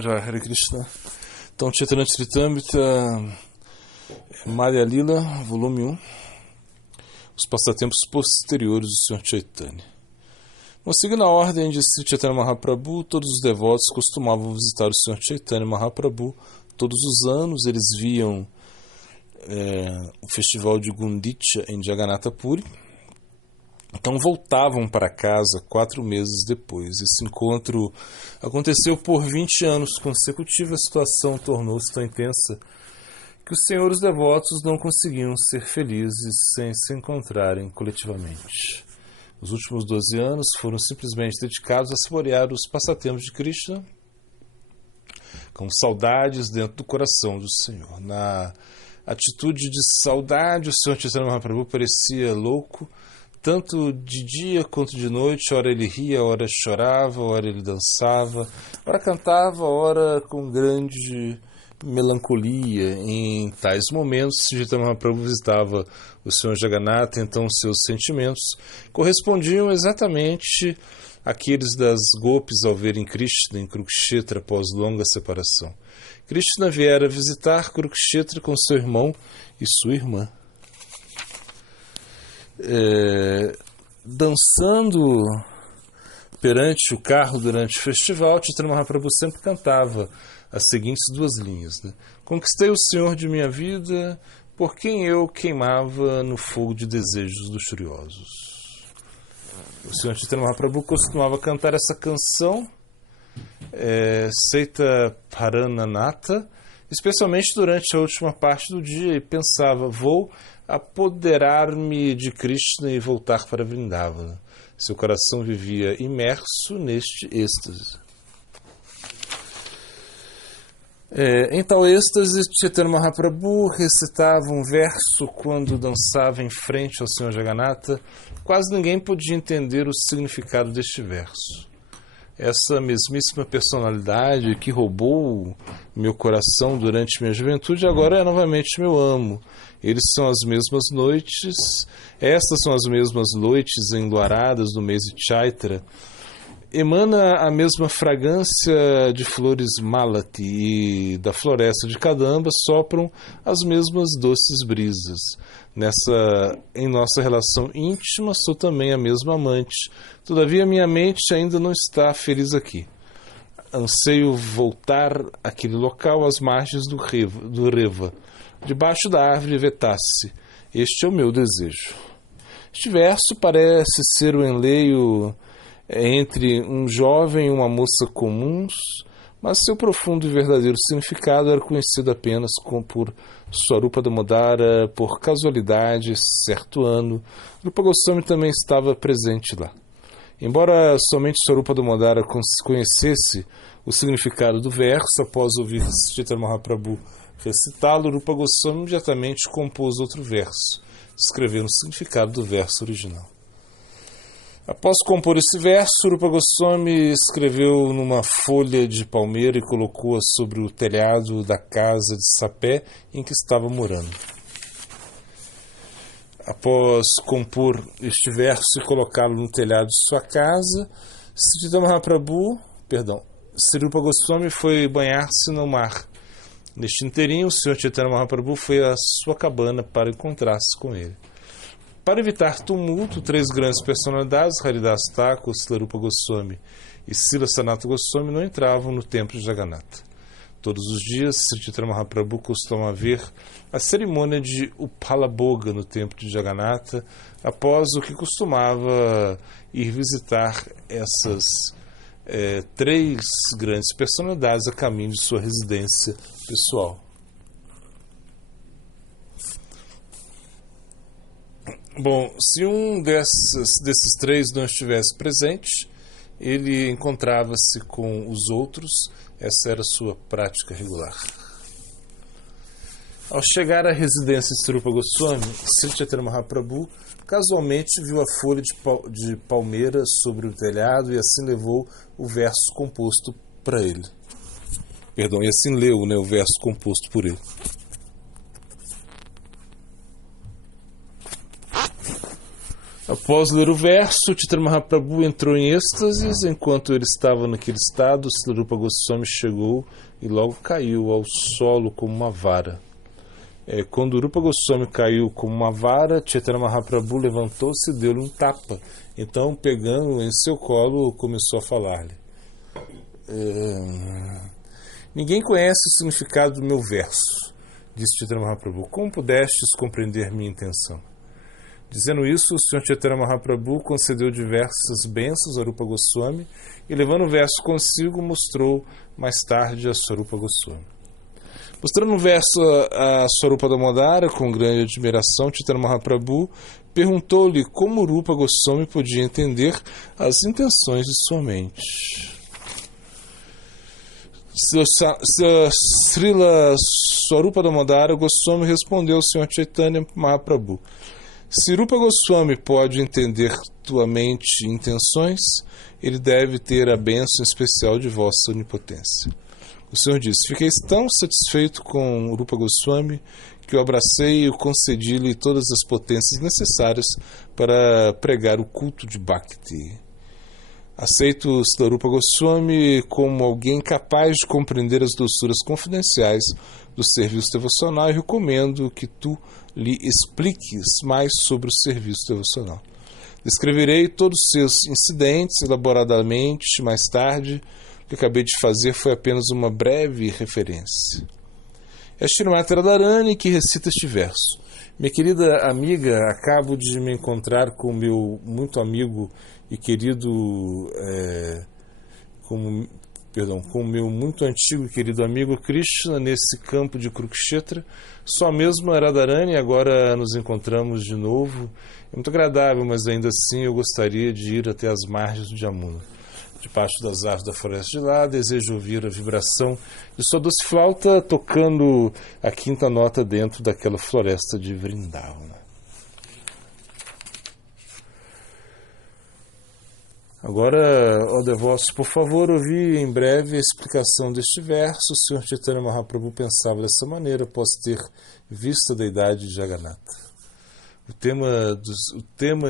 Já, Hare Krishna. Então, Chaitanya Charitamrita, Madhya Lila, volume 1. Os passatempos posteriores do Sr. Chaitanya. Seguindo a ordem de Sri Chaitanya Mahaprabhu, todos os devotos costumavam visitar o Sr. Chaitanya Mahaprabhu. Todos os anos eles viam o festival de Gundicha em Jagannatha Puri. Então voltavam para casa 4 meses depois. Esse encontro aconteceu por 20 anos consecutivos. A situação tornou-se tão intensa que os senhores devotos não conseguiam ser felizes sem se encontrarem coletivamente. Os últimos 12 anos foram simplesmente dedicados a saborear os passatempos de Krishna com saudades dentro do coração do Senhor. Na atitude de saudade, o Sr. Chaitanya Mahaprabhu parecia louco, tanto de dia quanto de noite. Ora ele ria, ora chorava, ora ele dançava, ora cantava, ora com grande melancolia. Em tais momentos, Chaitanya Mahaprabhu visitava o Sr. Jagannatha, então seus sentimentos correspondiam exatamente àqueles das gopis ao verem Krishna em Kurukshetra após longa separação. Krishna viera visitar Kurukshetra com seu irmão e sua irmã. Dançando perante o carro durante o festival, Chaitanya Mahaprabhu sempre cantava as seguintes 2 linhas, né? Conquistei o Senhor de minha vida, por quem eu queimava no fogo de desejos luxuriosos. O Senhor Chaitanya Mahaprabhu costumava cantar essa canção, Seita Parananata, especialmente durante a última parte do dia, e pensava: vou apoderar-me de Krishna e voltar para Vrindavana. Seu coração vivia imerso neste êxtase. Em tal êxtase, Chaitanya Mahaprabhu recitava um verso quando dançava em frente ao Sr. Jagannatha. Quase ninguém podia entender o significado deste verso. Essa mesmíssima personalidade que roubou meu coração durante minha juventude agora é novamente meu amo. Essas são as mesmas noites enluaradas do mês de Chaitra. Emana a mesma fragrância de flores Malati e da floresta de Kadamba sopram as mesmas doces brisas. Em nossa relação íntima, sou também a mesma amante. Todavia, minha mente ainda não está feliz aqui. Anseio voltar àquele local às margens do Reva, debaixo da árvore Vetasi. Este é o meu desejo. Este verso parece ser o enleio entre um jovem e uma moça comuns, mas seu profundo e verdadeiro significado era conhecido apenas por Swarupa Damodara. Por casualidade, certo ano, Rupa Goswami também estava presente lá. Embora somente Swarupa Damodara conhecesse o significado do verso, após ouvir Chaitanya Mahaprabhu recitá-lo, Rupa Goswami imediatamente compôs outro verso, escrevendo o significado do verso original. Após compor esse verso, Rupa Goswami escreveu numa folha de palmeira e colocou-a sobre o telhado da casa de sapé em que estava morando. Após compor este verso e colocá-lo no telhado de sua casa, Sri Rupa Goswami foi banhar-se no mar. Neste inteirinho, o Sr. Chaitanya Mahaprabhu foi à sua cabana para encontrar-se com ele. Para evitar tumulto, 3 grandes personalidades, Haridas Thakur, Srila Rupa Goswami e Srila Sanatana Goswami, não entravam no templo de Jagannatha. Todos os dias, Sri Chaitanya Mahaprabhu costuma ver a cerimônia de Upalaboga no templo de Jagannatha, após o que costumava ir visitar essas 3 grandes personalidades a caminho de sua residência pessoal. Bom, se um desses 3 não estivesse presente, ele encontrava-se com os outros. Essa era a sua prática regular. Ao chegar à residência de Sri Rupa Goswami, Sri Chaitanya Mahaprabhu casualmente viu a folha de palmeira sobre o telhado e assim levou o verso composto para ele. E assim leu, o verso composto por ele. Após ler o verso, Chaitanya Mahaprabhu entrou em êxtases. Enquanto ele estava naquele estado, Srila Rupa Goswami chegou e logo caiu ao solo como uma vara. Quando Rupa Goswami caiu como uma vara, Chaitanya Mahaprabhu levantou-se e deu-lhe um tapa. Então, pegando em seu colo, começou a falar-lhe. Ninguém conhece o significado do meu verso, disse Chaitanya Mahaprabhu. Como pudestes compreender minha intenção? Dizendo isso, o Sr. Chaitanya Mahaprabhu concedeu diversas bênçãos a Rupa Goswami e, levando o verso consigo, mostrou mais tarde a Swarupa Goswami. Mostrando o verso a Swarupa Damodara, com grande admiração, Chaitanya Mahaprabhu perguntou-lhe como Rupa Goswami podia entender as intenções de sua mente. Srila Swarupa Damodara Goswami respondeu ao Sr. Chaitanya Mahaprabhu: se Rupa Goswami pode entender tua mente e intenções, ele deve ter a bênção especial de vossa onipotência. O Senhor disse: fiquei tão satisfeito com Rupa Goswami que o abracei e o concedi-lhe todas as potências necessárias para pregar o culto de Bhakti. Aceito Srila Rupa Goswami como alguém capaz de compreender as doçuras confidenciais do serviço devocional e recomendo que tu lhe expliques mais sobre o serviço devocional. Descreverei todos os seus incidentes elaboradamente mais tarde. O que acabei de fazer foi apenas uma breve referência. É Srimati Radharani que recita este verso. Minha querida amiga, acabo de me encontrar com o meu muito amigo e querido, com o meu muito antigo e querido amigo Krishna nesse campo de Kurukshetra. Só mesmo a Radharani, agora nos encontramos de novo. É muito agradável, mas ainda assim eu gostaria de ir até as margens do Jamuna. Debaixo das árvores da floresta de lá, desejo ouvir a vibração de sua doce flauta tocando a quinta nota dentro daquela floresta de Vrindavana. Agora, ó devotos, por favor, ouvi em breve a explicação deste verso. O Sr. Chaitanya Mahaprabhu pensava dessa maneira após ter visto a deidade de Jagannatha. O tema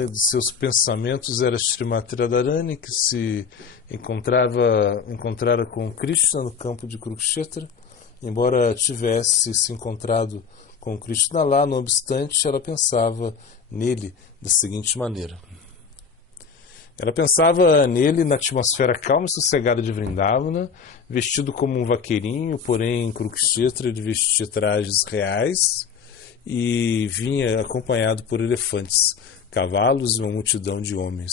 de seus pensamentos era Srimati Radharani, que se encontrara com Krishna no campo de Kurukshetra. Embora tivesse se encontrado com Krishna lá, não obstante, ela pensava nele da seguinte maneira. Ela pensava nele na atmosfera calma e sossegada de Vrindavana, vestido como um vaqueirinho, porém em Kurukshetra ele vestia trajes reais e vinha acompanhado por elefantes, cavalos e uma multidão de homens.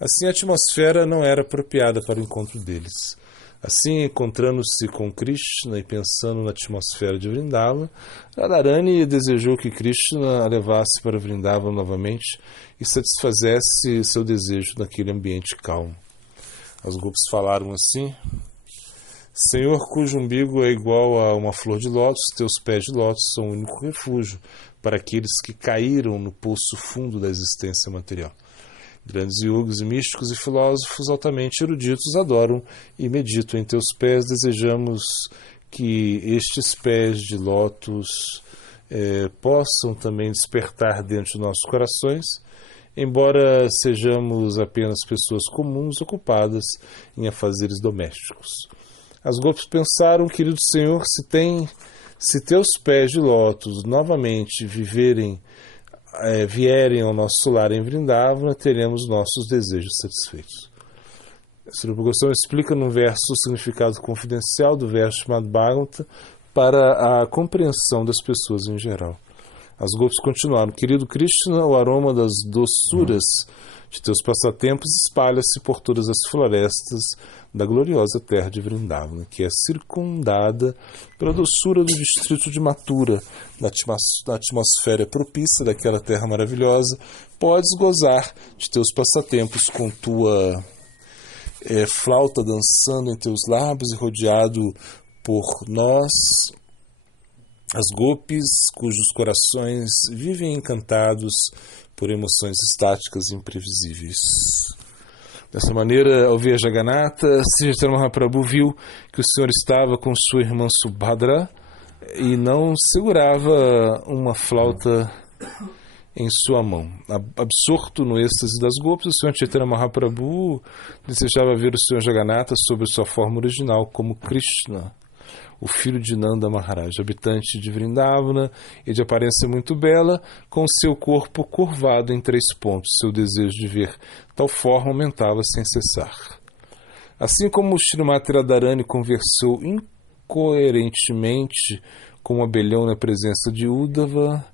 Assim a atmosfera não era apropriada para o encontro deles. Assim, encontrando-se com Krishna e pensando na atmosfera de Vrindavana, Radharani desejou que Krishna a levasse para Vrindavana novamente e satisfazesse seu desejo naquele ambiente calmo. As gopis falaram assim: Senhor, cujo umbigo é igual a uma flor de lótus, teus pés de lótus são o único refúgio para aqueles que caíram no poço fundo da existência material. Grandes yogis e místicos e filósofos altamente eruditos adoram e meditam em teus pés. Desejamos que estes pés de lótus possam também despertar dentro de nossos corações, embora sejamos apenas pessoas comuns ocupadas em afazeres domésticos. As gopis pensaram, querido Senhor, se teus pés de lótus novamente vierem ao nosso lar em Vrindavana, teremos nossos desejos satisfeitos. Sri Rupa Goswami explica no verso o significado confidencial do verso chamado Bhagavata para a compreensão das pessoas em geral. As gopis continuaram: querido Krishna, o aroma das doçuras de teus passatempos espalha-se por todas as florestas da gloriosa terra de Vrindavana, que é circundada pela doçura do distrito de Mathura, da atmosfera propícia daquela terra maravilhosa. Podes gozar de teus passatempos com tua flauta dançando em teus lábios e rodeado por nós, as gopis, cujos corações vivem encantados por emoções estáticas e imprevisíveis. Dessa maneira, ao ver Jagannatha, Sri Chaitanya Mahaprabhu viu que o Senhor estava com sua irmã Subhadra e não segurava uma flauta em sua mão. Absorto no êxtase das golpes, o Sr. Chaitanya Mahaprabhu desejava ver o Sr. Jagannatha sob sua forma original como Krishna, o filho de Nanda Maharaj, habitante de Vrindavana e de aparência muito bela, com seu corpo curvado em 3 pontos. Seu desejo de ver tal forma aumentava sem cessar. Assim como Srimati Radharani conversou incoerentemente com um abelhão na presença de Uddhava,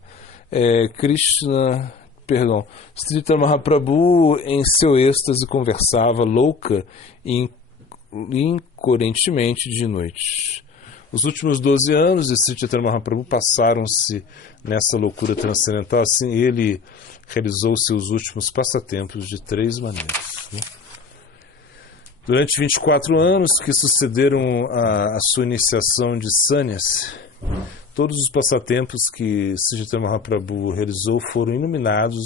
Sri Mahaprabhu em seu êxtase conversava louca e incoerentemente de noite. Os últimos 12 anos de Sri Chaitanya Mahaprabhu passaram-se nessa loucura transcendental. Assim, ele realizou seus últimos passatempos de 3 maneiras. Durante 24 anos que sucederam a sua iniciação de sannyasi, todos os passatempos que Sri Chaitanya Mahaprabhu realizou foram iluminados,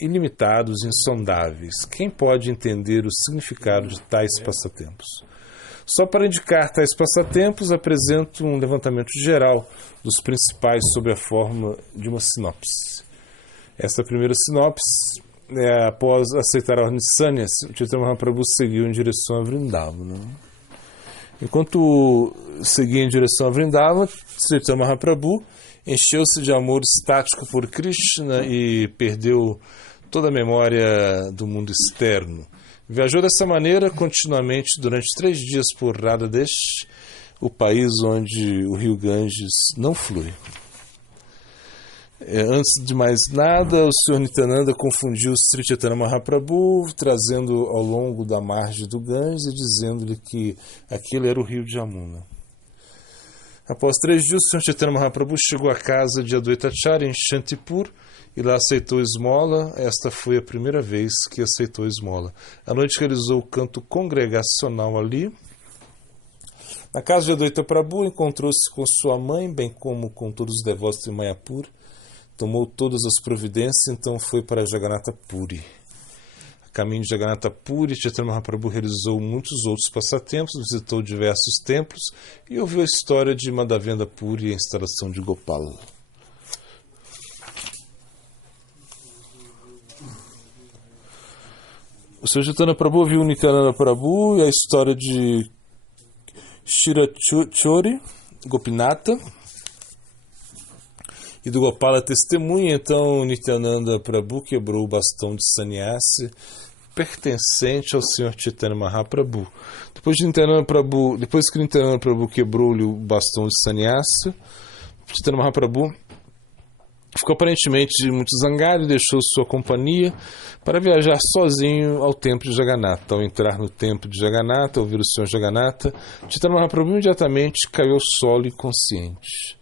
ilimitados, insondáveis. Quem pode entender o significado de tais passatempos? Só para indicar tais passatempos, apresento um levantamento geral dos principais sob a forma de uma sinopse. Esta primeira sinopse, após aceitar a ordem de sannyasi, Chaitanya Mahaprabhu seguiu em direção a Vrindavana. Enquanto seguia em direção a Vrindavana, Chaitanya Mahaprabhu encheu-se de amor estático por Krishna e perdeu toda a memória do mundo externo. Viajou dessa maneira continuamente durante 3 dias por Radhadesh, o país onde o rio Ganges não flui. Antes de mais nada, o Sr. Nityananda confundiu Sri Chaitanya Mahaprabhu, trazendo ao longo da margem do Ganges e dizendo-lhe que aquele era o rio de Yamuna. Após 3 dias, o Sr. Chaitanya Mahaprabhu chegou à casa de Adwaita Acharya em Shantipur e lá aceitou esmola. Esta foi a primeira vez que aceitou esmola. À noite realizou o canto congregacional ali. Na casa de Adwaita Prabhu encontrou-se com sua mãe, bem como com todos os devotos de Mayapur. Tomou todas as providências, então foi para Jagannatha Puri. A caminho de Jagannatha Puri, Chaitanya Mahaprabhu realizou muitos outros passatempos, visitou diversos templos e ouviu a história de Madhavendra Puri e a instalação de Gopala. O Sr. Chaitanya Prabhu viu Nityananda Prabhu e a história de Shirachori, Gopinatha e do Gopala testemunha. Então Nityananda Prabhu quebrou o bastão de sannyasi pertencente ao Sr. Chaitanya Mahaprabhu. Depois que Nityananda Prabhu quebrou-lhe o bastão de sannyasi, Chaitanya Mahaprabhu ficou aparentemente muito zangado e deixou sua companhia para viajar sozinho ao templo de Jagannatha. Ao entrar no templo de Jagannatha, ouvir o Sr. Jagannatha, Chaitanya Mahaprabhu imediatamente caiu ao solo inconsciente.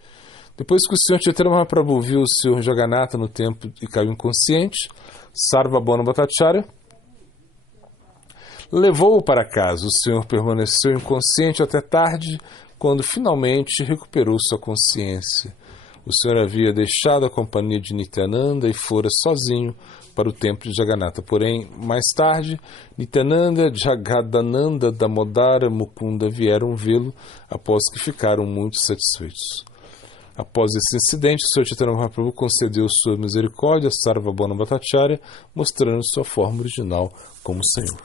Depois que o Sr. Chaitanya Mahaprabhu viu o Sr. Jagannatha no templo e caiu inconsciente, Sarvabhauma Bhattacharya levou-o para casa. O Senhor permaneceu inconsciente até tarde, quando finalmente recuperou sua consciência. O Senhor havia deixado a companhia de Nityananda e fora sozinho para o templo de Jagannatha. Porém, mais tarde, Nityananda, Jagadananda, Damodara, Mukunda vieram vê-lo após que ficaram muito satisfeitos. Após esse incidente, o Sr. Chaitanya Mahaprabhu concedeu sua misericórdia a Sarvabhauma Bhattacharya, mostrando sua forma original como Senhor.